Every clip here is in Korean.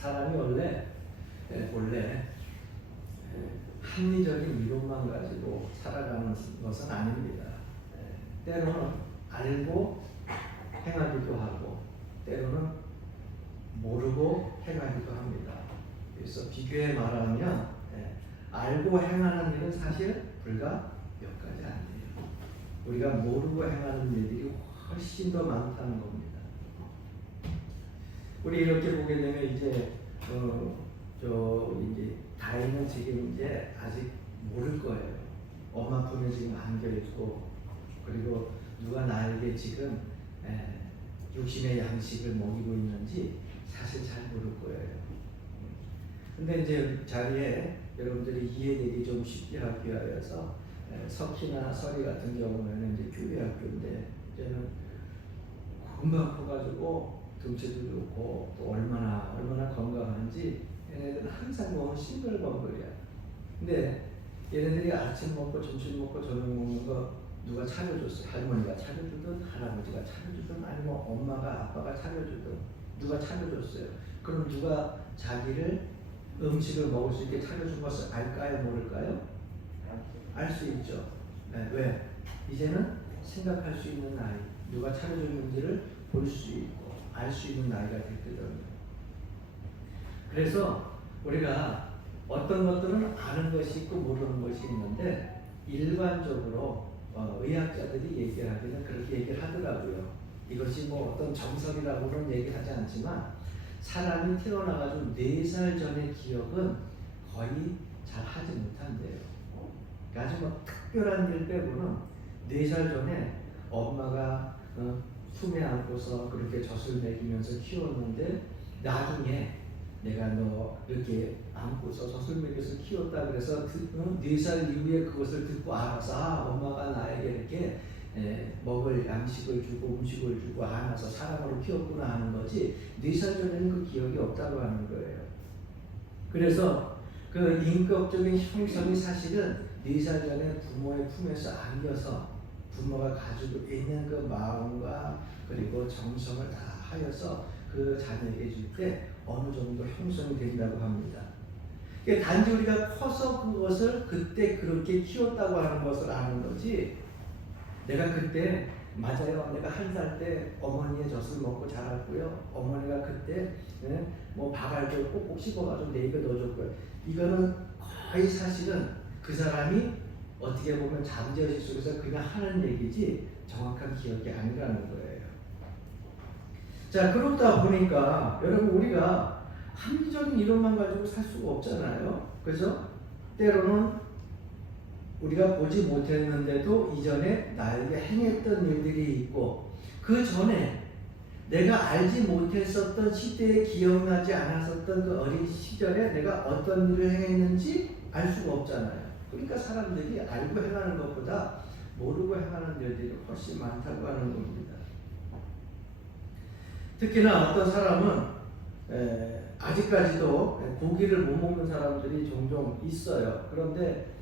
사람이 원래 합리적인 이론만 가지고 살아가는 것은 아닙니다. 때로는 알고 행하기도 하고 때로는 모르고 행하기도 합니다. 그래서 비교해 말하면 알고 행하는 일은 사실 불과 몇 가지 아니에요. 우리가 모르고 행하는 일들이 훨씬 더 많다는 겁니다. 우리 이렇게 보게 되면 이제 이제 다이는 지금 이제 아직 모를 거예요. 엄마 품에 지금 안겨 있고, 그리고 누가 나에게 지금 육신의 양식을 먹이고 있는지 사실 잘 모를 거예요. 근데 이제 자리에 여러분들이 이해되기 좀 쉽게 하기 위해서 석희나 설이 같은 경우에는 이제 교회 학교인데 이제는 금방 커가지고 등치도 좋고 또 얼마나 건강한지 얘네들은 항상 보면 싱글벙글이야. 근데 얘네들이 아침 먹고 점심 먹고 저녁 먹는 거 누가 차려줬어요? 할머니가 차려주든 할아버지가 차려주든 아니면 엄마가 아빠가 차려주든 누가 차려줬어요? 그럼 누가 자기를 음식을 먹을 수 있게 차려준 것을 알까요? 모를까요? 알 수 있죠. 왜? 이제는 생각할 수 있는 나이, 누가 차려줬는지를 볼 수 있고 알 수 있는 나이가 됐거든요. 그래서 우리가 어떤 것들은 아는 것이 있고 모르는 것이 있는데 일반적으로 의학자들이 얘기하기는 그렇게 얘기를 하더라고요. 이것이 뭐 어떤 정석이라고는 얘기하지 않지만 사람이 태어나가지고 4살 전의 기억은 거의 잘 하지 못한대요. 아주 뭐 특별한 일 빼고는 4살 전에 엄마가 품에 안고서 그렇게 젖을 먹이면서 키웠는데 나중에 내가 너 이렇게 안고서 젖을 먹여서 키웠다 그래서 4살 이후에 그것을 듣고 알아서 엄마가 나에게 이렇게 먹을 양식을 주고 음식을 주고 안아서 사랑으로 키웠구나 하는 거지 4살 전에는 그 기억이 없다고 하는 거예요. 그래서 그 인격적인 형성이 사실은 4살 전에 부모의 품에서 안겨서 부모가 가지고 있는 그 마음과 그리고 정성을 다 하여서 그 자녀에게 줄 때 어느 정도 형성이 된다고 합니다. 단지 우리가 커서 그것을 그때 그렇게 키웠다고 하는 것을 아는 거지 내가 그때 맞아요. 내가 1살 때 어머니의 젖을 먹고 자랐고요. 어머니가 그때 뭐 밥알도 꼭꼭 씹어가지고 내 입에 넣어줬고요. 이거는 거의 사실은 그 사람이 어떻게 보면 잠재의식 속에서 그냥 하는 얘기지 정확한 기억이 아니라는 거예요. 자, 그렇다 보니까 여러분 우리가 합리적인 이론만 가지고 살 수가 없잖아요. 그죠? 때로는 우리가 보지 못했는데도 이전에 나에게 행했던 일들이 있고 그 전에 내가 알지 못했었던 시대에 기억나지 않았었던 그 어린 시절에 내가 어떤 일을 행했는지 알 수가 없잖아요. 그러니까 사람들이 알고 행하는 것보다 모르고 행하는 일들이 훨씬 많다고 하는 겁니다. 특히나 어떤 사람은 아직까지도 고기를 못 먹는 사람들이 종종 있어요. 그런데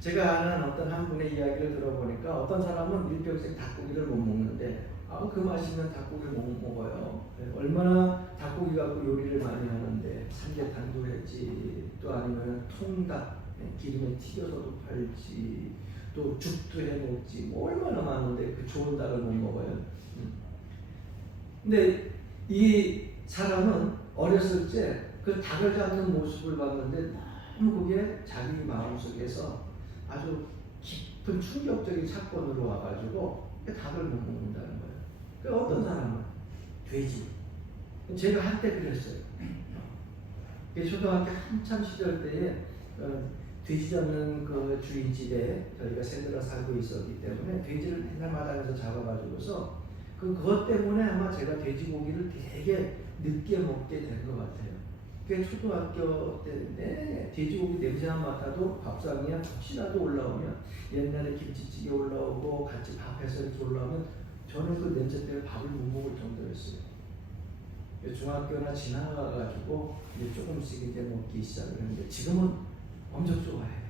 제가 아는 어떤 한 분의 이야기를 들어보니까 어떤 사람은 일평생 닭고기를 못 먹는데 그 맛있는 닭고기를 못 먹어요. 얼마나 닭고기 갖고 요리를 많이 하는데 삼계탕도 했지 또 아니면 통닭 기름에 튀겨서도 팔지 또 죽도 해 먹지 뭐 얼마나 많은데 그 좋은 닭을 못 먹어요. 근데 이 사람은 어렸을 때 그 닭을 잡는 모습을 봤는데 너무 그게 자기 마음속에서 아주 깊은 충격적인 사건으로 와가지고 닭을 못 먹는다는 거예요. 그 어떤 사람은 돼지. 제가 한때 그랬어요. 초등학교 한참 시절 때에 돼지 잡는 그 주인집에 저희가 새들어 살고 있었기 때문에 돼지를 맨날 마당에서 잡아가지고서 그것 때문에 아마 제가 돼지고기를 되게 늦게 먹게 된 것 같아요. 초등학교 때인데 돼지고기 냄새만 맡아도 밥상에 혹시라도 올라오면 옛날에 김치찌개 올라오고 같이 밥해서 이렇게 올라오면 저는 그 냄새 때문에 밥을 못 먹을 정도였어요. 중학교나 지나가가지고 이제 조금씩 이제 먹기 시작을 했는데 지금은 엄청 좋아해요.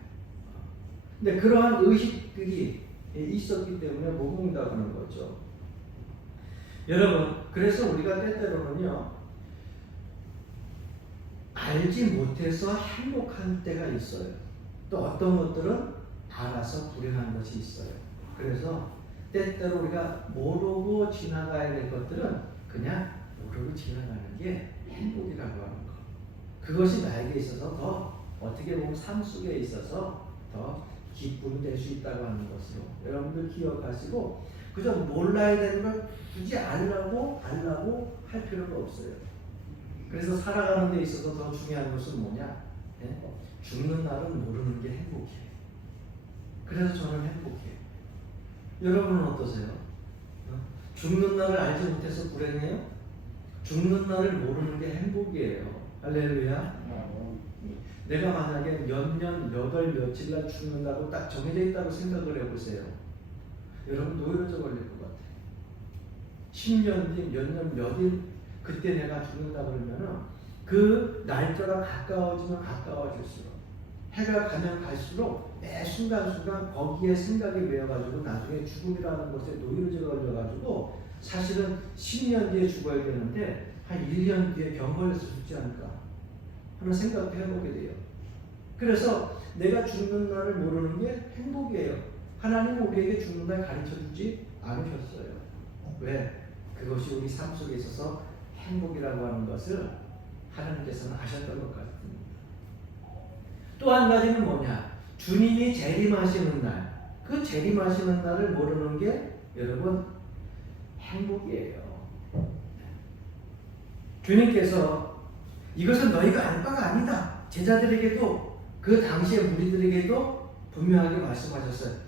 근데 그러한 의식들이 있었기 때문에 못 먹는다고 하는 거죠. 여러분, 그래서 우리가 때때로는요, 알지 못해서 행복한 때가 있어요. 또 어떤 것들은 알아서 불행한 것이 있어요. 그래서 때때로 우리가 모르고 지나가야 될 것들은 그냥 모르고 지나가는 게 행복이라고 하는 거. 그것이 나에게 있어서 더 어떻게 보면 삶 속에 있어서 더 기쁨이 될 수 있다고 하는 것으로 여러분들 기억하시고, 그저 몰라야 되는 걸 굳이 알라고 할 필요가 없어요. 그래서 살아가는 데 있어서 더 중요한 것은 뭐냐? 네? 죽는 날은 모르는 게 행복해요. 그래서 저는 행복해요. 여러분은 어떠세요? 죽는 날을 알지 못해서 불행해요? 죽는 날을 모르는 게 행복이에요. 할렐루야. 내가 만약에 몇 년, 몇 월, 며칠 날 죽는다고 딱 정해져 있다고 생각을 해보세요. 여러분 노이로제 걸릴 것 같아요. 10년 뒤, 몇 년, 몇 일, 그때 내가 죽는다 그러면은 그 날짜가 가까워지면 가까워질수록, 해가 가면 갈수록 매 순간순간 거기에 생각이 메어가지고 나중에 죽음이라는 것에 노이로제가 걸려가지고 사실은 10년 뒤에 죽어야 되는데 한 1년 뒤에 병 걸려서 죽지 않을까 하는 생각도 해보게 돼요. 그래서 내가 죽는 날을 모르는 게 행복이에요. 하나님은 우리에게 죽는 날 가르쳐주지 않으셨어요. 왜? 그것이 우리 삶 속에 있어서 행복이라고 하는 것을 하나님께서는 아셨던 것 같습니다. 또 한 가지는 뭐냐? 주님이 재림하시는 날, 그 재림하시는 날을 모르는 게 여러분 행복이에요. 주님께서 이것은 너희가 알 바가 아니다. 제자들에게도 그 당시의 무리들에게도 분명하게 말씀하셨어요.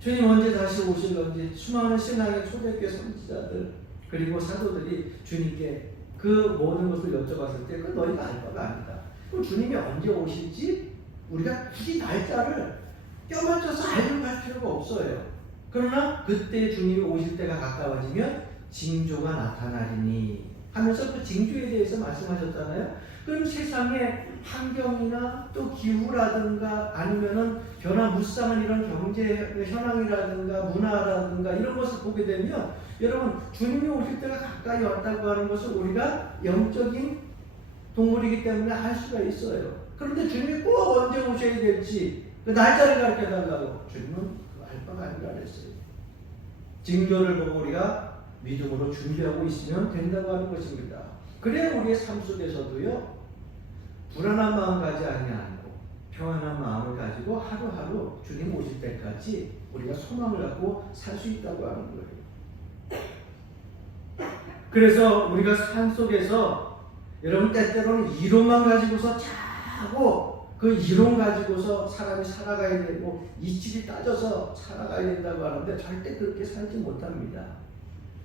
주님 언제 다시 오실런지 수많은 신앙의 초대교회 선지자들 그리고 사도들이 주님께 그 모든 것을 여쭤봤을 때 그 너희가 알 바가 아니다. 그럼 주님이 언제 오실지 우리가 굳이 날짜를 껴맞춰서 알려고 할 필요가 없어요. 그러나 그때 주님이 오실 때가 가까워지면 징조가 나타나리니 하면서 그 징조에 대해서 말씀하셨잖아요. 그럼 세상의 환경이나 또 기후라든가 아니면은 변화무쌍한 이런 경제 현황이라든가 문화라든가 이런 것을 보게 되면 여러분 주님이 오실 때가 가까이 왔다고 하는 것을 우리가 영적인 동물이기 때문에 알 수가 있어요. 그런데 주님이 꼭 언제 오셔야 될지 그 날짜를 가르쳐 달라고 주님은 그 알 바가 아니라 그랬어요. 징조를 보고 우리가 믿음으로 준비하고 있으면 된다고 하는 것입니다. 그래야 우리의 삶 속에서도요 불안한 마음 가지 아니하고 평안한 마음을 가지고 하루하루 주님 오실 때까지 우리가 소망을 갖고 살 수 있다고 하는 거예요. 그래서 우리가 삶 속에서 여러분 때때로는 이론만 가지고서 자고 그 이론 가지고서 사람이 살아가야 되고 이치를 따져서 살아가야 된다고 하는데 절대 그렇게 살지 못합니다.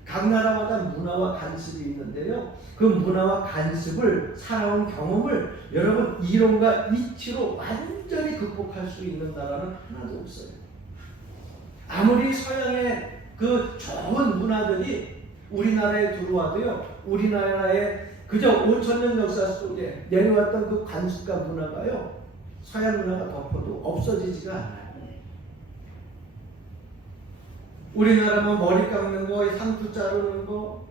각 나라마다 문화와 관습이 있는데요. 그 문화와 관습을 살아온 경험을 여러분 이론과 이치로 완전히 극복할 수 있는 나라는 하나도 없어요. 아무리 서양의 그 좋은 문화들이 우리나라에 들어와도요. 우리나라의 그저 5,000년 역사 속에 내려왔던 그 관습과 문화가요. 서양 문화가 덮어도 없어지지가 않아요. 우리나라 뭐 머리 깎는 거, 상투 자르는 거,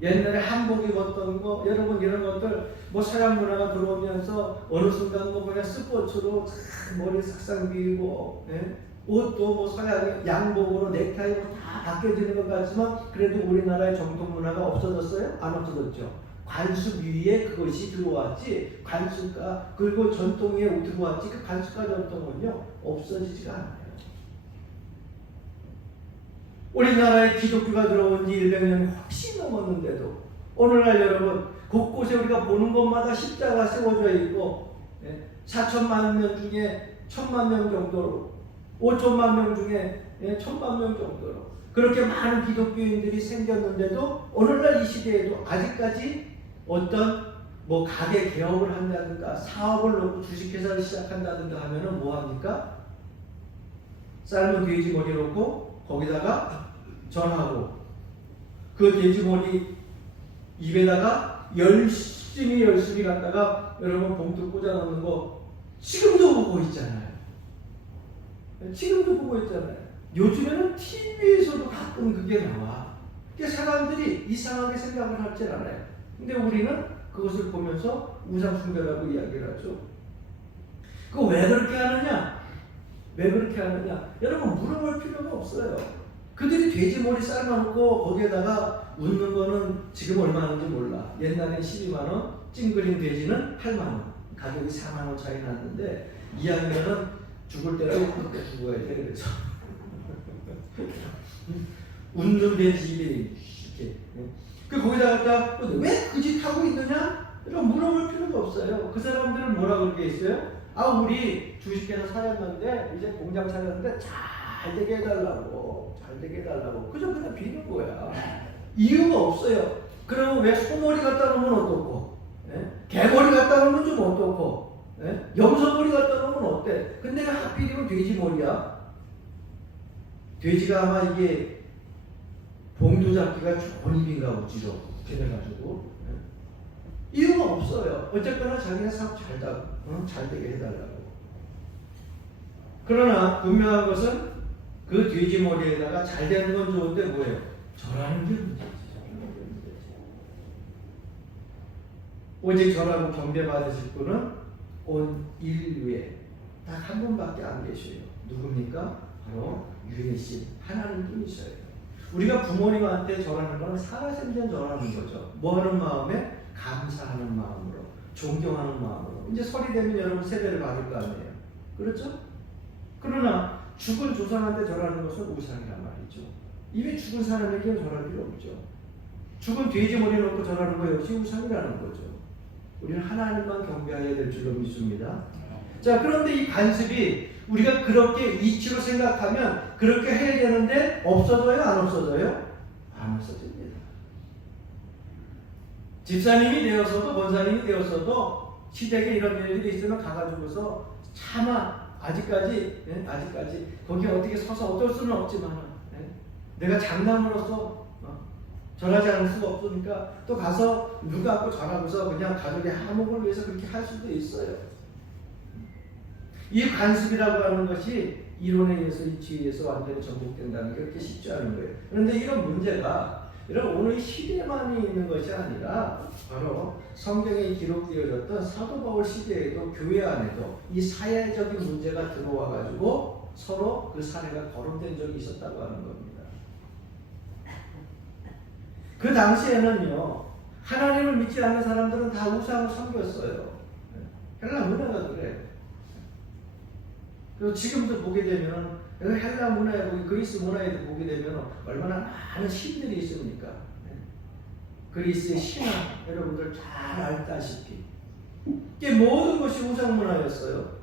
옛날에 한복 입었던 거, 여러분 이런 것들 뭐 서양 문화가 들어오면서 어느 순간 뭐 그냥 스포츠로 머리 싹싹 밀고, 옷도 뭐 서양 양복으로 넥타이로 다 바뀌어지는 것 같지만 그래도 우리나라의 정통 문화가 없어졌어요? 안 없어졌죠. 관습 위에 그것이 들어왔지, 관습과 그리고 전통 위에 들어왔지 그 관습과 전통은요 없어지지가 않아요. 우리나라에 기독교가 들어온 지 100년이 훨씬 넘었는데도 오늘날 여러분 곳곳에 우리가 보는 곳마다 십자가 세워져 있고 4천만 명 중에 1,000만 명 정도로 5천만 명 중에 1,000만 명 정도로 그렇게 많은 기독교인들이 생겼는데도 오늘날 이 시대에도 아직까지 어떤 뭐 가게 개업을 한다든가 사업을 놓고 주식회사를 시작한다든가 하면은 뭐 합니까? 삶은 돼지머리 놓고 거기다가 전하고 그 돼지머리 입에다가 열심히 갖다가 여러분 봉투 꽂아 놓는 거 지금도 보고 있잖아요. 지금도 보고 있잖아요. 요즘에는 TV에서도 가끔 그게 나와. 그러니까 사람들이 이상하게 생각을 하지 않아요. 근데 우리는 그것을 보면서 우상숭배라고 이야기를 하죠. 그거 왜 그렇게 하느냐? 왜 그렇게 하느냐? 여러분 물어볼 필요가 없어요. 그들이 돼지머리 삶아놓고 거기에다가 웃는 거는 지금 얼마 하는지 몰라. 옛날엔 12만원, 찡그린 돼지는 8만원. 가격이 4만원 차이 났는데 이왕이면은 죽을 때도 그렇게 죽어야 돼. 그렇죠? 웃는 돼지 이렇게. 그 거기다가 왜 그 짓 하고 있느냐? 이런 물어볼 필요가 없어요. 그 사람들은 뭐라 그렇게 했어요? 아 우리 주식회사 차렸는데 이제 공장 차렸는데 잘 되게 해달라고 그저 그냥 비는 거야. 이유가 없어요. 그러면 왜 소머리 갖다 놓으면 어떻고 개머리 갖다 놓으면 좀 어떻고 염소머리 갖다 놓으면 어때? 근데 하필이면 돼지머리야. 돼지가 아마 이게 봉두 잡기가 좋은 입인가 보지로 그래가지고 이유가 없어요. 어쨌거나 자기가 사업 잘 되게 해달라고. 그러나 분명한 것은 그 돼지머리에다가 잘 되는 건 좋은데 뭐예요? 절하는 게 문제지. 오직 절하고 경배받으실 분은 온 인류에 딱 한 분밖에 안 계셔요. 누굽니까? 바로 유일신 하나님 분이셔요. 우리가 부모님한테 절하는 건 살아생전 절하는 거죠. 뭐 하는 마음에? 감사하는 마음으로, 존경하는 마음으로. 이제 설이 되면 여러분 세배를 받을 거 아니에요. 그렇죠? 그러나 죽은 조상한테 절하는 것은 우상이란 말이죠. 이미 죽은 사람에게 절할 필요 없죠. 죽은 돼지 머리 놓고 절하는 거 역시 우상이라는 거죠. 우리는 하나님만 경배해야 될 줄로 믿습니다. 자, 그런데 이 관습이 우리가 그렇게 이치로 생각하면 그렇게 해야 되는데 없어져요? 안 없어져요? 안 없어집니다. 집사님이 되어서도 권사님이 되어서도 시댁에 이런 일들이 있으면 가가지고서 차마 아직까지 거기 어떻게 서서 어쩔 수는 없지만 내가 장남으로서 절하지 않을 수가 없으니까 또 가서 눈 감고 절하고서 그냥 가족의 화목을 위해서 그렇게 할 수도 있어요. 이 관습이라고 하는 것이 이론에 의해서 이치에 의해서 완전히 정복된다는 게 그렇게 쉽지 않은 거예요. 그런데 이런 문제가 오늘 시대만 있는 것이 아니라 바로 성경에 기록되어졌던 사도 바울 시대에도 교회 안에도 이 사회적인 문제가 들어와 가지고 서로 그 사례가 거론된 적이 있었다고 하는 겁니다. 그 당시에는요, 하나님을 믿지 않는 사람들은 다 우상을 섬겼어요. 헬라 문화가 그래요. 그리고 지금도 보게 되면 헬라 문화에 그리스 문화에도 보게 되면 얼마나 많은 신들이 있습니까? 그리스의 신화 여러분들 잘 알다시피 이게 모든 것이 우상 문화였어요.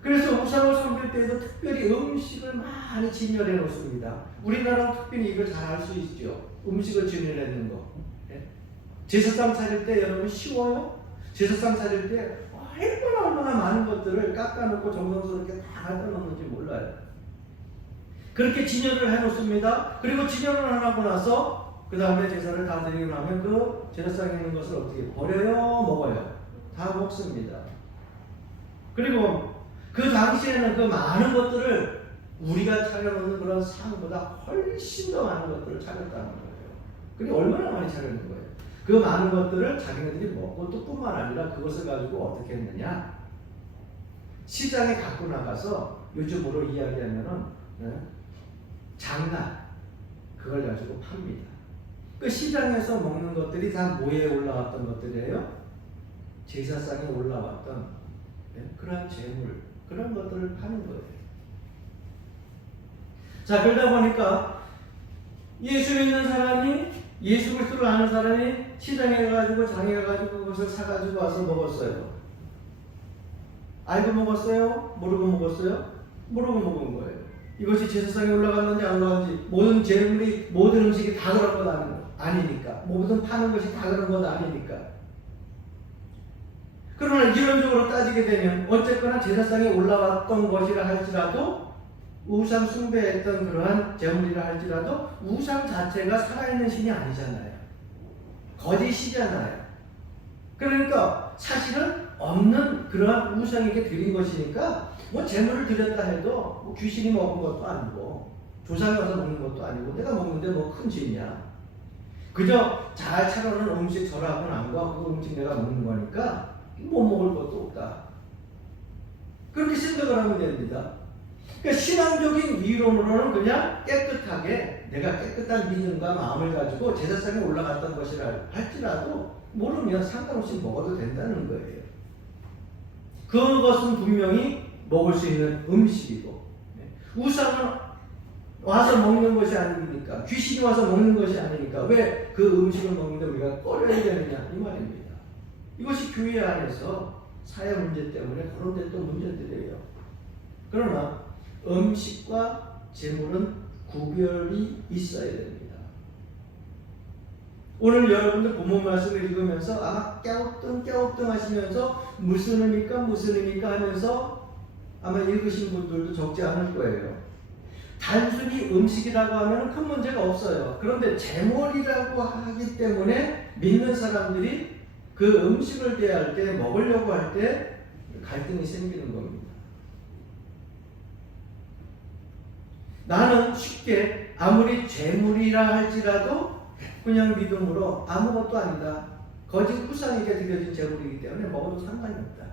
그래서 우상을 섬길 때에도 특별히 음식을 많이 진열해 놓습니다. 우리나라는 특별히 이걸 잘 알 수 있죠. 음식을 진열하는 거. 제사상 차릴 때 여러분 쉬워요? 제사상 차릴 때 얼마나 많은 것들을 깎아놓고 정성스럽게 다 갖다 놓는지 몰라요. 그렇게 진열을 해놓습니다. 그리고 진열을 하고 나서 그 다음에 제사를 다 드리고 나면 그 제사상에 있는 것을 어떻게 버려요? 먹어요? 다 먹습니다. 그리고 그 당시에는 그 많은 것들을 우리가 차려놓는 그런 상보다 훨씬 더 많은 것들을 차렸다는 거예요. 그게 얼마나 많이 차렸는 거예요. 그 많은 것들을 자기네들이 먹고 또 뿐만 아니라 그것을 가지고 어떻게 했느냐, 시장에 갖고 나가서 요즘으로 이야기하면은 장난, 그걸 가지고 팝니다. 그 시장에서 먹는 것들이 다 뭐에 올라왔던 것들이에요? 제사상에 올라왔던 그러한 재물, 그런 것들을 파는 거예요. 자, 그러다 보니까 예수 믿는 사람이, 예수 그리스도를 아는 사람이 시장에 가가지고 장에 가가지고 그것을 사가지고 와서 먹었어요. 알고 먹었어요? 모르고 먹었어요? 모르고 먹은 거예요. 이것이 제사상에 올라갔는지 안 올라갔는지, 모든 재물이, 모든 음식이 다 그런 건 아니니까, 모든 파는 것이 다 그런 건 아니니까. 그러나 이론적으로 따지게 되면 어쨌거나 제사상에 올라왔던 것이라 할지라도, 우상 숭배했던 그러한 재물이라 할지라도 우상 자체가 살아있는 신이 아니잖아요. 거짓이잖아요. 그러니까 사실은 없는 그러한 우상에게 드린 것이니까 뭐 재물을 드렸다 해도 뭐 귀신이 먹은 것도 아니고 조상이 와서 먹는 것도 아니고 내가 먹는데 뭐 큰 죄냐. 그저 잘 차려놓은 음식 절하고 난 거, 그 음식 내가 먹는 거니까 못 먹을 것도 없다. 그렇게 생각을 하면 됩니다. 그러니까 신앙적인 이론으로는 그냥 깨끗하게 내가 깨끗한 믿음과 마음을 가지고 제사상에 올라갔던 것이라 할지라도 모르면 상관없이 먹어도 된다는 거예요. 그것은 분명히 먹을 수 있는 음식이고, 우상은 와서 먹는 것이 아닙니까? 귀신이 와서 먹는 것이 아니니까 왜 그 음식을 먹는데 우리가 꺼려야 되느냐 이 말입니다. 이것이 교회 안에서 사회 문제 때문에 거론됐던 문제들이에요. 그러나 음식과 재물은 구별이 있어야 됩니다. 오늘 여러분들 본문 말씀을 읽으면서 아마 깨우뚱 하시면서 무슨 의미입니까 하면서 아마 읽으신 분들도 적지 않을 거예요. 단순히 음식이라고 하면 큰 문제가 없어요. 그런데 재물이라고 하기 때문에 믿는 사람들이 그 음식을 대할 때, 먹으려고 할 때 갈등이 생기는 겁니다. 나는 쉽게 아무리 재물이라 할지라도 그냥 믿음으로 아무것도 아니다. 거짓 후상에게 드려진 재물이기 때문에 먹어도 상관이 없다.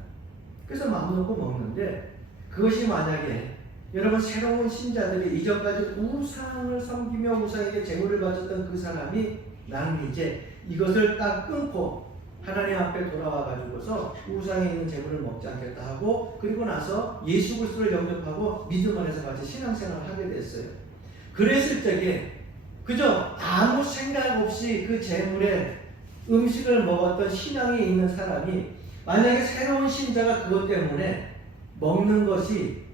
그래서 마음 놓고 먹는데, 그것이 만약에 여러분 새로운 신자들이 이전까지 우상을 섬기며 우상에게 재물을 바쳤던 그 사람이 나는 이제 이것을 딱 끊고 하나님 앞에 돌아와 가지고서 우상에 있는 재물을 먹지 않겠다 하고, 그리고 나서 예수 그리스도를 영접하고 믿음 안에서 같이 신앙생활을 하게 됐어요. 그랬을 적에 그저 아무 생각 없이 그 재물에 음식을 먹었던 신앙이 있는 사람이 만약에 새로운 신자가 그것 때문에 먹는 것이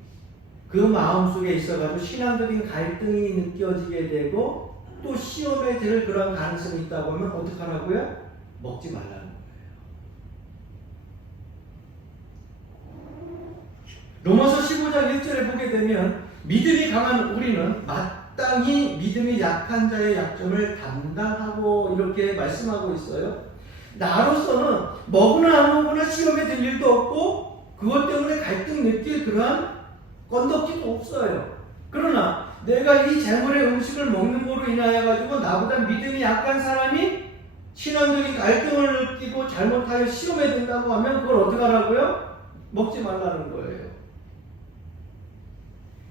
그 마음속에 있어가지고 신앙적인 갈등이 느껴지게 되고 또 시험에 들 그런 가능성이 있다고 하면 어떡하라고요? 먹지 말라는 거예요. 로마서 15장 1절에 보게 되면 믿음이 강한 우리는 마땅히 믿음이 약한 자의 약점을 담당하고 이렇게 말씀하고 있어요. 나로서는 먹으나 안 먹으나 시험에 들 일도 없고 그것 때문에 갈등 느낄 그러한 건덕지도 없어요. 그러나 내가 이 재물의 음식을 먹는 거로 인하여 가지고 나보다 믿음이 약한 사람이 신앙적인 갈등을 느끼고 잘못하여 시험에 든다고 하면 그걸 어떻게 하라고요? 먹지 말라는 거예요.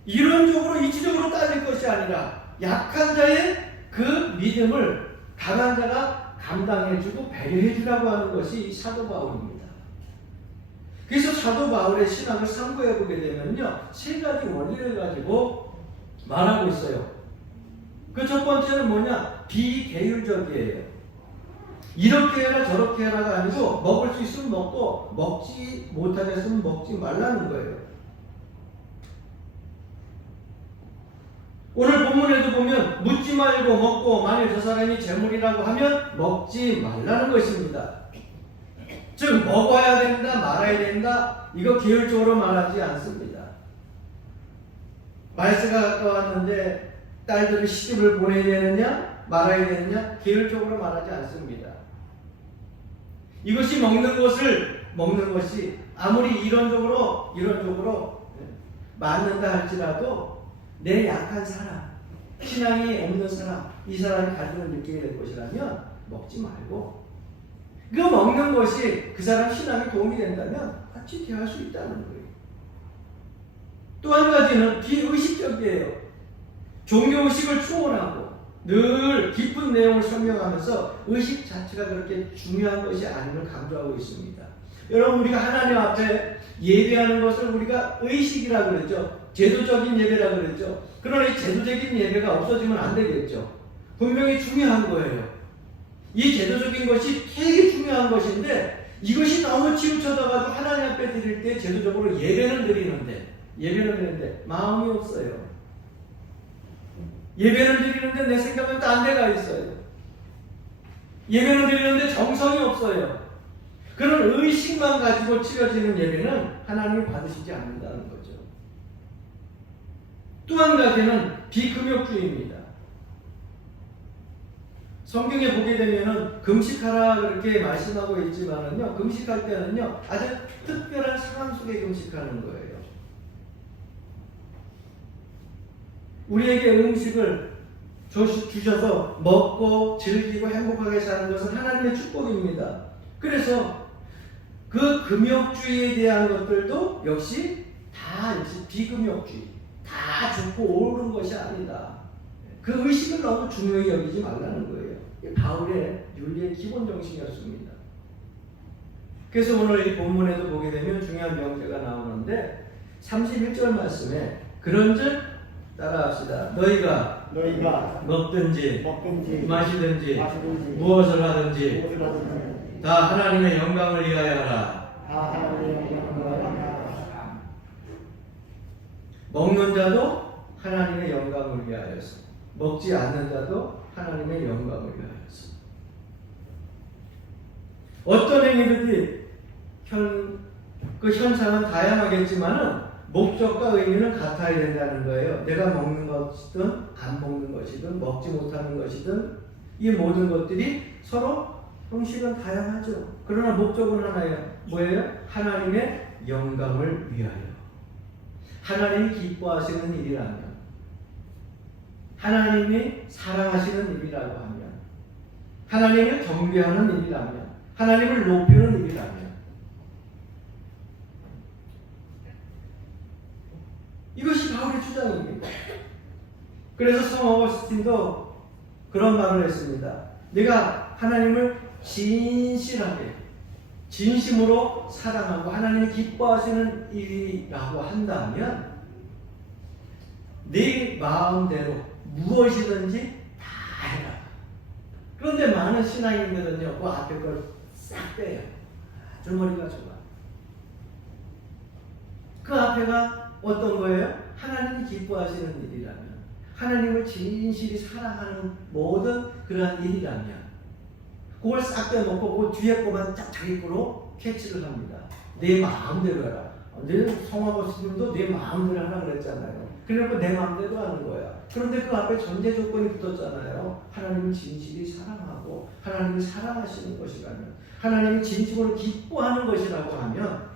이론적으로 이치적으로 따질 것이 아니라 약한 자의 그 믿음을 강한 자가 감당해주고 배려해주라고 하는 것이 사도 바울입니다. 그래서 사도 바울의 신학을 참고해 보게 되면요, 세 가지 원리를 가지고 말하고 있어요. 그 첫 번째는 뭐냐? 비계율적이에요. 이렇게 해라 저렇게 해라가 아니고 먹을 수 있으면 먹고 먹지 못하겠으면 먹지 말라는 거예요. 오늘 본문에도 보면 묻지 말고 먹고 만일 저 사람이 재물이라고 하면 먹지 말라는 것입니다. 즉 먹어야 된다 말아야 된다 이거 계율적으로 말하지 않습니다. 말세가 가까웠는데 딸들을 시집을 보내야 되느냐 말아야 되느냐 계율적으로 말하지 않습니다. 이것이 먹는 것이 아무리 이론적으로 맞는다 할지라도 내 약한 사람, 신앙이 없는 사람, 이 사람이 갈등을 느끼게 될 것이라면 먹지 말고 그 먹는 것이 그 사람 신앙에 도움이 된다면 같이 대할 수 있다는 거예요. 또 한 가지는 비의식적이에요. 종교의식을 추원하고 늘 깊은 내용을 설명하면서 의식 자체가 그렇게 중요한 것이 아님을 강조하고 있습니다. 여러분 우리가 하나님 앞에 예배하는 것을 우리가 의식이라고 그랬죠. 제도적인 예배라고 그랬죠. 그러나 이 제도적인 예배가 없어지면 안 되겠죠. 분명히 중요한 거예요. 이 제도적인 것이 되게 중요한 것인데 이것이 너무 치우쳐져가지고 하나님 앞에 드릴 때 제도적으로 예배는 드리는데 마음이 없어요. 예배는 드리는데 내 생각은 딴 데가 있어요. 예배는 드리는데 정성이 없어요. 그런 의식만 가지고 치러지는 예배는 하나님이 받으시지 않는다는 거죠. 또 한 가지는 비금욕주의입니다. 성경에 보게 되면은 금식하라 그렇게 말씀하고 있지만은요, 금식할 때는요 아주 특별한 상황 속에 금식하는 거예요. 우리에게 음식을 주셔서 먹고 즐기고 행복하게 사는 것은 하나님의 축복입니다. 그래서 그 금욕주의에 대한 것들도 역시 비금욕주의, 다 죽고 오르는 것이 아니다. 그 의식을 너무 중요히 여기지 말라는 거예요. 바울의 윤리의 기본 정신이었습니다. 그래서 오늘 이 본문에도 보게 되면 중요한 명제가 나오는데 31절 말씀에 그런즉 따라합시다. 너희가 먹든지 마시든지 무엇을 하든지 다 하나님의 영광을 위하여 하라. 먹는 자도 하나님의 영광을 위하여서, 먹지 않는 자도 하나님의 영광을 위하여서. 어떤 행위든지 그 현상은 다양하겠지만은 목적과 의미는 같아야 된다는 거예요. 내가 먹는 것이든 안 먹는 것이든 먹지 못하는 것이든 이 모든 것들이 서로 형식은 다양하죠. 그러나 목적은 하나예요. 뭐예요? 하나님의 영광을 위하여. 하나님이 기뻐하시는 일이라면, 하나님이 사랑하시는 일이라고 하면, 하나님을 경배하는 일이라면, 하나님을 높이는 일이라면, 이것이 바울의 주장입니다. 그래서 성 어거스틴도 그런 말을 했습니다. 내가 하나님을 진실하게, 진심으로 사랑하고 하나님이 기뻐하시는 일이라고 한다면 네 마음대로 무엇이든지 다 해라. 그런데 많은 신앙인들은요, 그 앞에 걸 싹 빼요. 아주 머리가 좋아. 그 앞에가 어떤 거예요? 하나님이 기뻐하시는 일이라면, 하나님을 진실이 사랑하는 모든 그러한 일이라면, 그걸 싹 빼놓고 그 뒤에 거만 딱 자기 거로 캐치를 합니다. 내 마음대로 해라. 내 성화고스님도 내 마음대로 하라 그랬잖아요. 그래놓고 내 마음대로 하는 거야. 그런데 그 앞에 전제 조건이 붙었잖아요. 하나님을 진실이 사랑하고 하나님이 사랑하시는 것이라면, 하나님이 진심으로 기뻐하는 것이라고 하면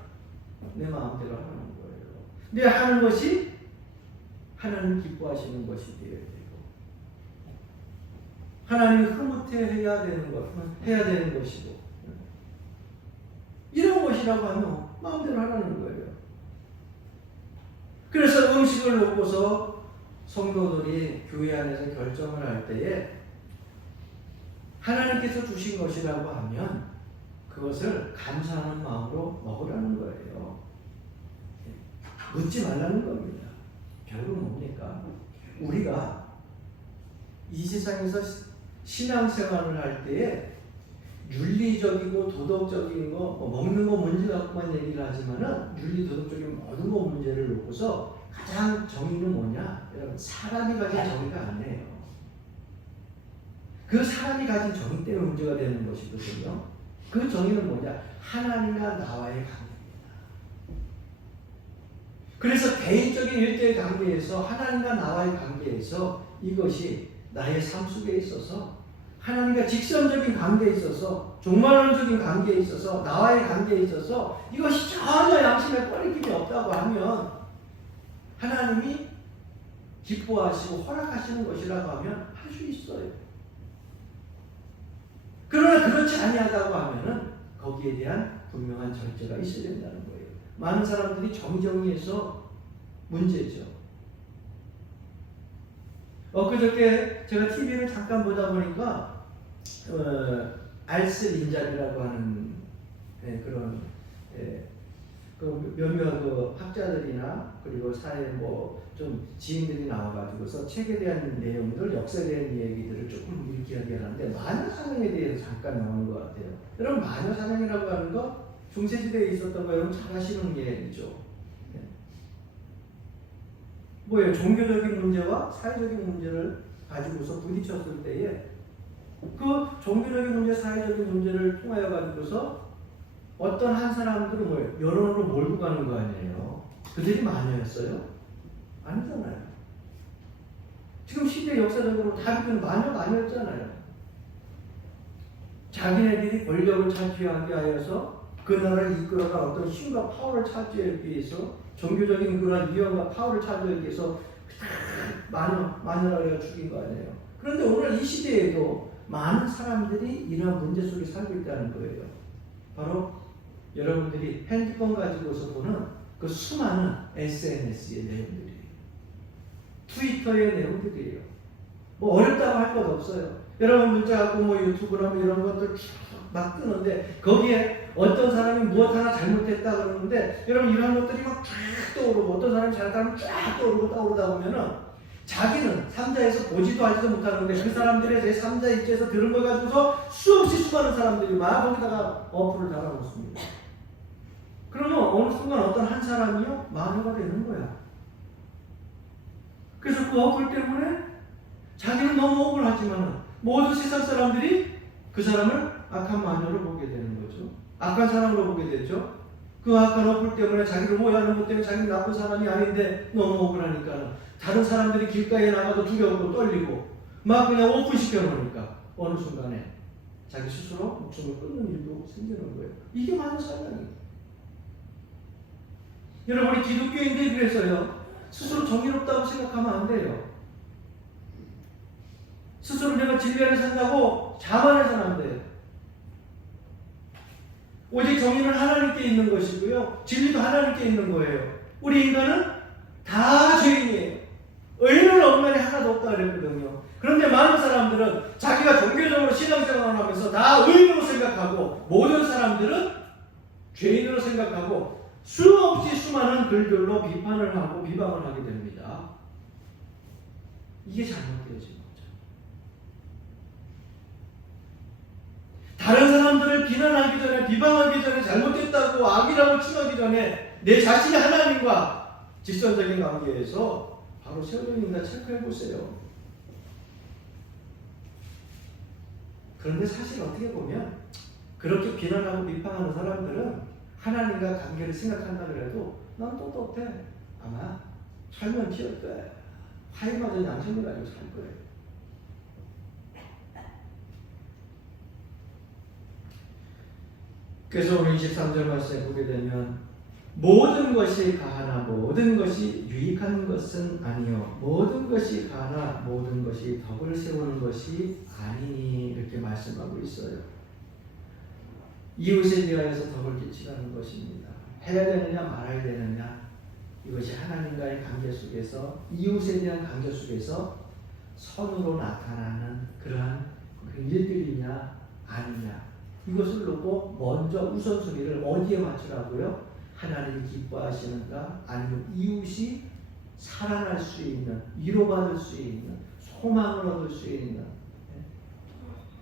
내 마음대로 하는 거예요. 내가 하는 것이 하나님 기뻐하시는 것이 되어야 되고, 하나님이 흐뭇해야 되는 것이고, 이런 것이라고 하면 마음대로 하라는 거예요. 그래서 음식을 놓고서 성도들이 교회 안에서 결정을 할 때에 하나님께서 주신 것이라고 하면 그것을 감사하는 마음으로 먹으라는 거예요. 묻지 말라는 겁니다. 결국은 뭡니까? 우리가 이 세상에서 신앙생활을 할 때에 윤리적이고 도덕적인 거, 먹는 거 문제 갖고만 얘기를 하지만은 윤리 도덕적인 모든 거 문제를 놓고서 가장 정의는 뭐냐? 여러분, 사람이 가진 정의가 아니에요. 그 사람이 가진 정의 때문에 문제가 되는 것이거든요. 그 정의는 뭐냐? 하나님과 나와의 관계입니다. 그래서 개인적인 일대의 관계에서, 하나님과 나와의 관계에서 이것이 나의 삶 속에 있어서, 하나님과 직선적인 관계에 있어서, 종말론적인 관계에 있어서, 나와의 관계에 있어서 이것이 전혀 양심에 꺼리낌이 없다고 하면 하나님이 기뻐하시고 허락하시는 것이라고 하면 할 수 있어요. 그러나 그렇지 아니하다고 하면은 거기에 대한 분명한 절제가 있어야 된다는 거예요. 많은 사람들이 정의에서 문제죠. 엊그저께 제가 TV를 잠깐 보다 보니까 알스 린잡이라고 하는 그런 그 몇몇 그 학자들이나 그리고 사회 좀 지인들이 나와가지고서 책에 대한 내용들, 역사에 대한 얘기들을 조금 이렇게 이야기하는데, 마녀 사냥에 대해서 잠깐 나오는 것 같아요. 여러분, 마녀 사냥이라고 하는 거 중세시대에 있었던 거 여러분 잘 아시는 얘기죠. 뭐예요? 종교적인 문제와 사회적인 문제를 가지고서 부딪혔을 때에 그 종교적인 문제, 사회적인 문제를 통하여 가지고서 어떤 한 사람들은 뭐예요? 여론으로 몰고 가는 거 아니에요? 그들이 마녀였어요? 아니잖아요. 지금 시대 역사적으로 다윗은 마녀가 아니었잖아요. 자기네들이 권력을 차지하기 위하여서 그 나라를 이끌어가 어떤 힘과 파워를 차지하기 위해서, 종교적인 그런 위험과 파워를 차지하기 위해서 마녀라고 죽인 거 아니에요. 그런데 오늘 이 시대에도 많은 사람들이 이런 문제 속에 살고 있다는 거예요. 바로 여러분들이 핸드폰 가지고서 보는 그 수많은 SNS의 내용들이에요. 트위터의 내용들이에요. 뭐 어렵다고 할 것 없어요. 여러분 문자하고 뭐 유튜브나 뭐 이런 것들 막 뜨는데 거기에 어떤 사람이 무엇 하나 잘못했다 그러는데 여러분 이런 것들이 막 쫙 떠오르고 어떤 사람이 잘못하면 쫙 떠오르다 보면은 자기는 3자에서 보지도 하지도 못하는데 그 사람들의 제 3자 입장에서 들은 걸 가지고서 수없이 수많은 사람들이 막 거기다가 어플을 달아놓습니다. 그러면 어느 순간 어떤 한 사람이요 마녀가 되는 거야. 그래서 그 어플 때문에 자기는 너무 억울하지만 모든 세상 사람들이 그 사람을 악한 마녀로 보게 되는 거죠. 악한 사람으로 보게 되죠. 그 악한 어플 때문에 자기를 오해하는 것 때문에 자기는 나쁜 사람이 아닌데 너무 억울하니까 다른 사람들이 길가에 나가도 두려움으로 떨리고 막 그냥 오픈시켜 놓으니까 어느 순간에 자기 스스로 목숨을 끊는 일도 생기는 거예요. 이게 마녀 사냥이에요. 여러분, 우리 기독교인들이 그래서요 스스로 정의롭다고 생각하면 안 돼요. 스스로 내가 진리 안에 산다고 자만해서는 안 돼요. 오직 정의는 하나님께 있는 것이고요. 진리도 하나님께 있는 거예요. 우리 인간은 다 죄인이에요. 의는 없나니 하나도 없다 그랬거든요. 그런데 많은 사람들은 자기가 종교적으로 신앙생활을 하면서 다 의인으로 생각하고 모든 사람들은 죄인으로 생각하고 수없이 수많은 글들로 비판을 하고 비방을 하게 됩니다. 이게 잘못되어진 거죠. 다른 사람들을 비난하기 전에 비방하기 전에 잘못했다고 악이라고 칭하기 전에 내 자신이 하나님과 직선적인 관계에서 바로 세워진다 체크해 보세요. 그런데 사실 어떻게 보면 그렇게 비난하고 비판하는 사람들은 하나님과 관계를 생각한다 그래도 난 떳떳해. 아마 살면 피할 거야. 화해마저 양심을 가지고 살 거예요. 그래서 오늘 23절 말씀에 보게 되면 모든 것이 가하나 모든 것이 유익한 것은 아니요 모든 것이 가하나 모든 것이 덕을 세우는 것이 아니니 이렇게 말씀하고 있어요. 이웃에 대하여서 덕을 끼치라는 것입니다. 해야 되느냐 말아야 되느냐 이것이 하나님과의 관계 속에서 이웃에 대한 관계 속에서 선으로 나타나는 그러한 그 일들이냐 아니냐 이것을 놓고 먼저 우선순위를 어디에 맞추라고요? 하나님이 기뻐하시는가 아니면 이웃이 살아날 수 있는 위로받을 수 있는 소망을 얻을 수 있는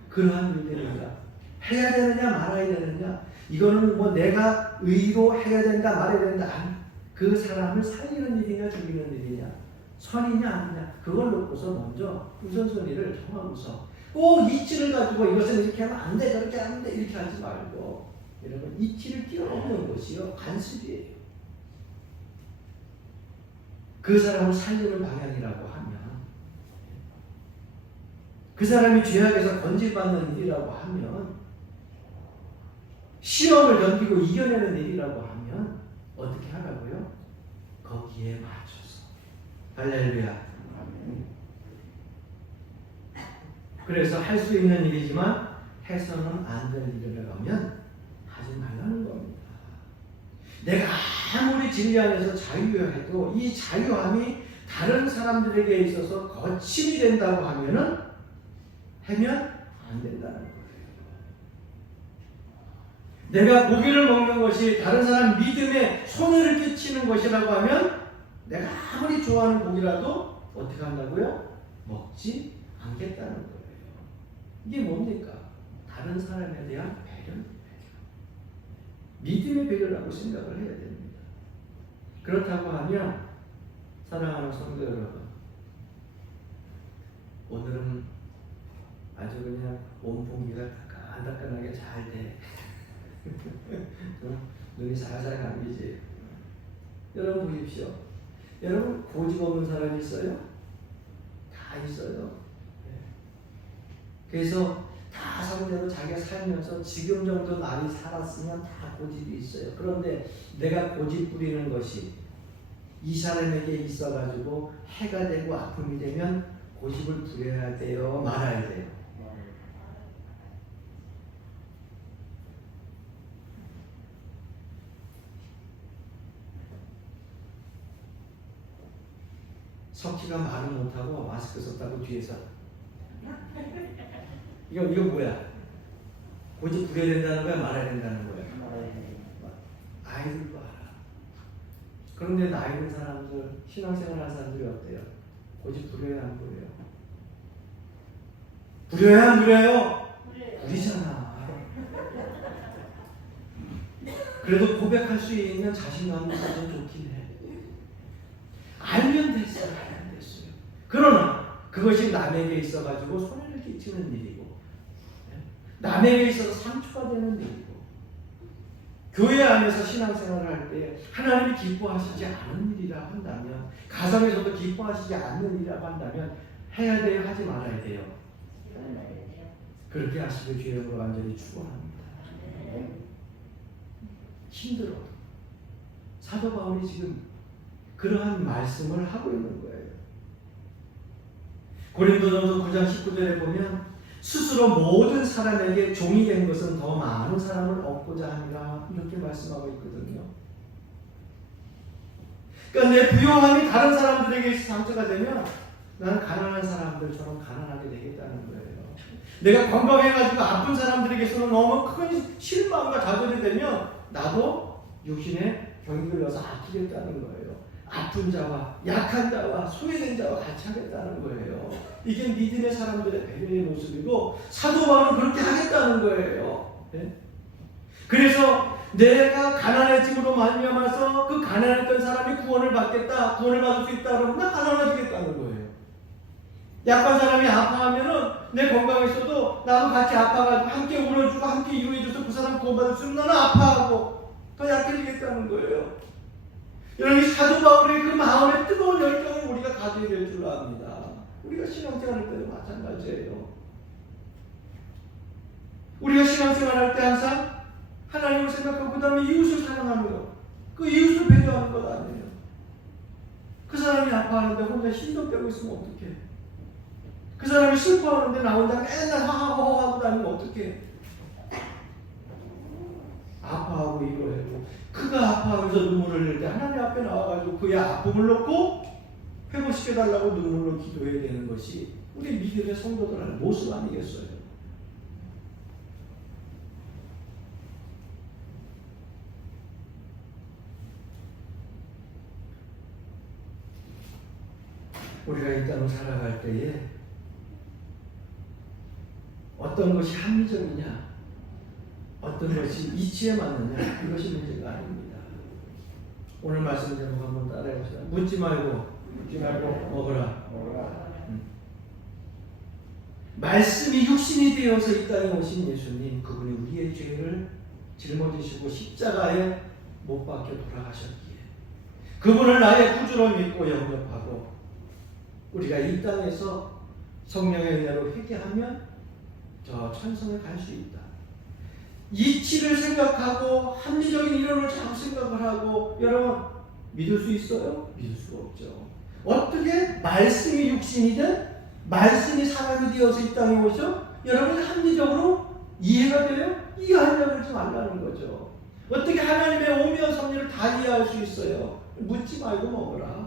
그러한 일들인가 해야 되느냐 말아야 되느냐 이거는 뭐 내가 의로 해야 된다 말아야 된다 아니, 그 사람을 살리는 일이냐 죽이는 일이냐 선이냐 아니냐 그걸 놓고서 먼저 우선순위를 정하고서 꼭 이치를 가지고 이것은 이렇게 하면 안 돼 저렇게 하면 돼 이렇게 하지 말고 여러분 이치를 뛰어넘는 것이요 간섭이에요. 그 사람을 살리는 방향이라고 하면 그 사람이 죄악에서 건질받는 일이라고 하면 시험을 견디고 이겨내는 일이라고 하면 어떻게 하라고요? 거기에 맞춰서 할렐루야. 그래서 할 수 있는 일이지만 해서는 안 될 일을 하면 하지 말라는 겁니다. 내가 아무리 진리 안에서 자유해도 이 자유함이 다른 사람들에게 있어서 거침이 된다고 하면은 하면 안 된다는 거예요. 내가 고기를 먹는 것이 다른 사람 믿음에 손해를 끼치는 것이라고 하면 내가 아무리 좋아하는 고기라도 어떻게 한다고요? 먹지 않겠다는 거예요. 이게 뭡니까? 다른 사람에 대한 배려입니다. 믿음의 배려라고 생각을 해야 됩니다. 그렇다고 하면 사랑하는 성도 여러분 오늘은 아주 그냥 온봉기가 따끈따끈하게 잘 돼. 눈이 살살 감기지. 여러분 보십시오. 여러분 고집 없는 사람이 있어요? 다 있어요. 그래서 다 상대로 자기가 살면서 지금 정도 많이 살았으면 다 고집이 있어요. 그런데 내가 고집 부리는 것이 이 사람에게 있어가지고 해가 되고 아픔이 되면 고집을 부려야 돼요, 말아야 돼요? 석희가 말을 못하고 마스크 썼다고 뒤에서 이거 뭐야? 고집 부려야 된다는 거야, 말아야 된다는 거야? 아이들도 알아. 그런데 나이 든 사람들, 신앙생활 하는 사람들이 어때요? 고집 부려야 안 부려요? 부려야 안 부려요? 부리잖아. 그래도 고백할 수 있는 자신감이 있어서 좋긴 해. 알면 됐어요. 알면 됐어요. 그러나 그것이 남에게 있어가지고 손해를 끼치는 일이고, 남에게 있어서 상처가 되는 일이고, 교회 안에서 신앙생활을 할 때 하나님이 기뻐하시지 않은 일이라 한다면, 가정에서도 기뻐하시지 않는 일이라고 한다면 해야 돼요, 하지 말아야 돼요? 그렇게 하시길 주님으로 완전히 축원합니다. 힘들어. 사도 바울이 지금 그러한 말씀을 하고 있는 거예요. 고린도전서 9장 19절에 보면 스스로 모든 사람에게 종이 된 것은 더 많은 사람을 얻고자 함이라, 이렇게 말씀하고 있거든요. 그러니까 내 부요함이 다른 사람들에게 상처가 되면 나는 가난한 사람들처럼 가난하게 되겠다는 거예요. 내가 건강해가지고 아픈 사람들에게서는 너무 큰 실망과 좌절이 되면 나도 육신에 병이 걸려서 아끼겠다는 거예요. 아픈 자와 약한 자와 소외된 자와 같이 하겠다는 거예요. 이게 믿음의 사람들의 배려의 모습이고 사도 바울은 그렇게 하겠다는 거예요. 네? 그래서 내가 가난해짐으로 말미암아서 그 가난했던 사람이 구원을 받겠다, 구원을 받을 수 있다 그러면 나 가난해지겠다는 거예요. 약한 사람이 아파하면은 내 건강에서도 나도 같이 아파가지고 함께 울어주고 함께 이루어줘서 그 사람 구원받을 수 있으면 나는 아파하고 더 약해지겠다는 거예요. 여러분, 사도 바울의 그 마음의 뜨거운 열정을 우리가 가져야 될 줄 압니다. 우리가 신앙생활할 때도 마찬가지예요. 우리가 신앙생활할 때 항상 하나님을 생각하고 그 다음에 이웃을 사랑하는 것, 그 이웃을 배려하는 것 아니에요. 그 사람이 아파하는데 혼자 힘도 빼고 있으면 어떡해? 그 사람이 슬퍼하는데 나 혼자 맨날 하하호호 하고 다니면 어떡해? 아파하고 이거예요. 그가 아파하면서 눈물을 흘릴 때 하나님 앞에 나와가지고 그의 아픔을 놓고 회복시켜달라고 눈물로 기도해야 되는 것이 우리 믿음의 성도들의 모습 아니겠어요? 우리가 이 땅을 살아갈 때에 어떤 것이 합리적이냐, 어떤 것이 이치에 맞느냐, 이것이 문제가 아닙니다. 오늘 말씀 제목 한번 따라해 봅시다. 묻지 말고 먹어라. 말씀이 육신이 되어서 이 땅에 오신 예수님, 그분이 우리의 죄를 짊어지시고 십자가에 못 박혀 돌아가셨기에 그분을 나의 구주로 믿고 영접하고 우리가 이 땅에서 성령의 은혜로 회개하면 저 천성에 갈 수 있다. 이치를 생각하고 합리적인 이론을 자꾸 생각을 하고 여러분 믿을 수 있어요? 믿을 수가 없죠. 어떻게 말씀이 육신이든 말씀이 사람이 되어서 이 땅에 오셔? 여러분 합리적으로 이해가 돼요? 이해하려고 하지 말라는 거죠. 어떻게 하나님의 오묘한 섭리를 다 이해할 수 있어요? 묻지 말고 먹어라.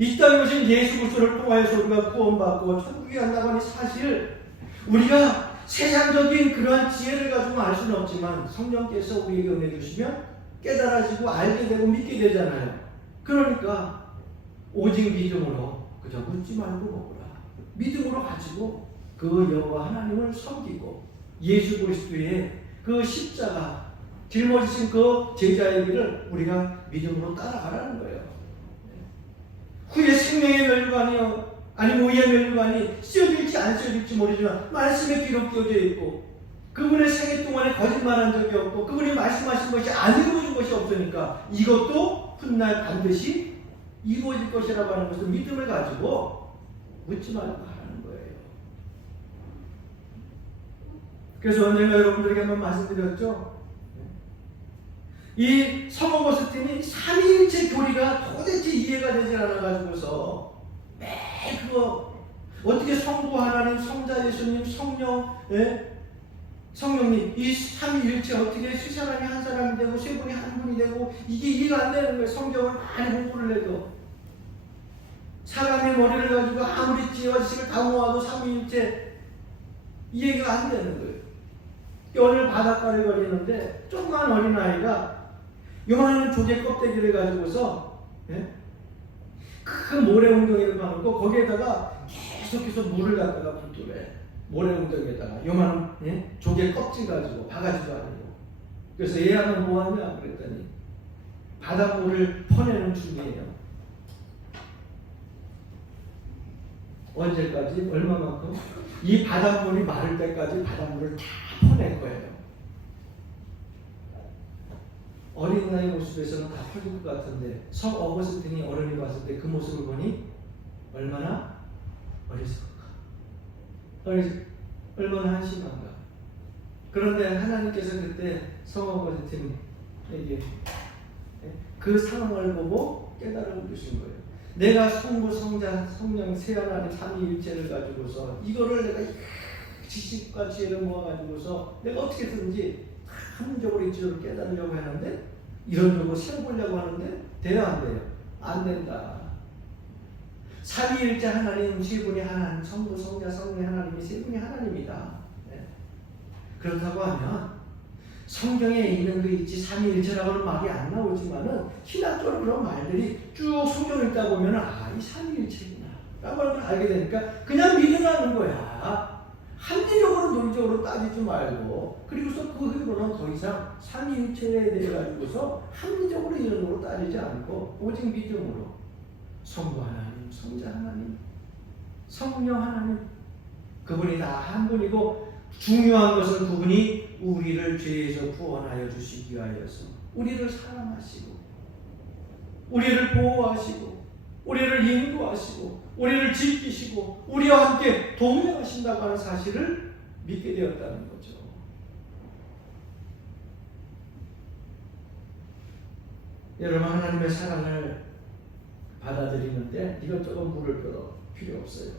이 땅에 오신 예수 그리스도를 통하여서 우리가 구원받고 천국에 간다고 하니 사실 우리가 세상적인 그러한 지혜를 가지고 알 수는 없지만 성령께서 우리에게 은혜 주시면 깨달아지고 알게 되고 믿게 되잖아요. 그러니까 오직 믿음으로 그저 묻지 말고 먹으라. 믿음으로 가지고 그 여호와 하나님을 섬기고 예수 그리스도의 그 십자가 짊어지신 그 제자의 길을 우리가 믿음으로 따라가라는 거예요. 후에 생명의 멸류관이요 아니면 의의 멸류관이 씌어질지 안 씌어질지 모르지만 말씀에 기록되어져 있고 그분의 생애 동안에 거짓말한 적이 없고 그분이 말씀하신 것이 안 이루어진 것이 없으니까 이것도 훗날 반드시 이루어질 것이라고 하는 것을 믿음을 가지고 묻지 말고 가라는 거예요. 그래서 내가 여러분들에게 한번 말씀드렸죠. 이 성호 버스틴이 삼위일체 교리가 도대체 이해가 되지 않아가지고서 매일 그거 어떻게 성부 하나님, 성자 예수님, 성령, 성령님 이 삼위일체 어떻게 세 사람이 한 사람이 되고 세 분이 한 분이 되고 이게 이해가 안 되는 거예요. 성경을 많이 공부를 해도 사람의 머리를 가지고 아무리 지어식을 다 모아도 삼위일체 이해가 안 되는 거예요. 오늘 바닷가를 거리는데 조그만 어린아이가 요만한 조개 껍데기를 가지고서 큰 모래웅덩이를 파놓고 거기에다가 계속해서 물을 갖다가 불두래. 모래웅덩이에다가 요만한 조개 껍질 가지고 바가지도 아니고. 그래서 얘하고 뭐하냐 그랬더니 바닷물을 퍼내는 중이에요. 언제까지? 얼마만큼? 이 바닷물이 마를 때까지 바닷물을 다 퍼낼 거예요. 어린아이 모습에서는 다 퍼질 것 같은데 성 어거스틴이 어른이 봤을 때 그 모습을 보니 얼마나 어리석을까? 얼마나 한심한가? 그런데 하나님께서 그때 성 어거스틴에게 그 상황을 보고 깨달음을 주신 거예요. 내가 성부, 성자, 성령, 세 하나님 삼위일체를 가지고서 이거를 내가 지식과 지혜를 모아가지고서 내가 어떻게든지 합리적으로 이쪽으로 깨달으려고 하는데 이런 쪽으로 세워보려고 하는데 돼요 안 돼요? 안 된다. 삼위일체 하나님 세 분이 하나님, 성부, 성자, 성령 하나님이 세 분이 하나님이다. 그렇다고 하면 성경에 있는 그 있지 삼위일체라고는 말이 안 나오지만은 신학적으로 그런 말들이 쭉 성경을 읽다 보면 이 삼위일체구나 라고 하는 걸 알게 되니까 그냥 믿으라는 거야. 합리적으로 논리적으로 따지지 말고 그리고서 그 후로는 더 이상 삼위일체에 대해 가지고서 합리적으로 이런 거로 따지지 않고 오직 믿음으로 성부 하나님, 성자 하나님, 성령 하나님 그분이 다 한 분이고 중요한 것은 그분이 우리를 죄에서 구원하여 주시기 위하여서 우리를 사랑하시고 우리를 보호하시고 우리를 인도하시고 우리를 지키시고 우리와 함께 동행하신다고 하는 사실을 믿게 되었다는 거죠. 여러분 하나님의 사랑을 받아들이는데 이것저것 물을 필요 없어요.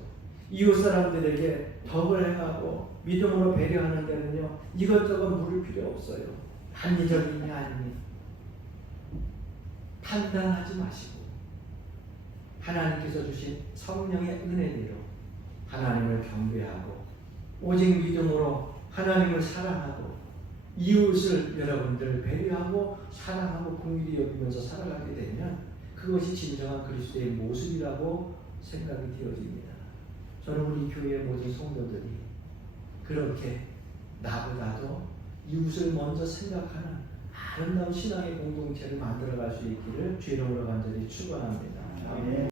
이웃 사람들에게 덕을 행하고 믿음으로 배려하는 데는요 이것저것 물을 필요 없어요. 합리적이냐 아니니 판단하지 마시고 하나님께서 주신 성령의 은혜대로 하나님을 경배하고 오직 믿음으로 하나님을 사랑하고 이웃을 여러분들 배려하고 사랑하고 긍휼히 여기면서 살아가게 되면 그것이 진정한 그리스도의 모습이라고 생각이 되어집니다. 저는 우리 교회의 모든 성도들이 그렇게 나보다도 이웃을 먼저 생각하는 아름다운 신앙의 공동체를 만들어갈 수 있기를 주의 이름으로 간절히 축원합니다.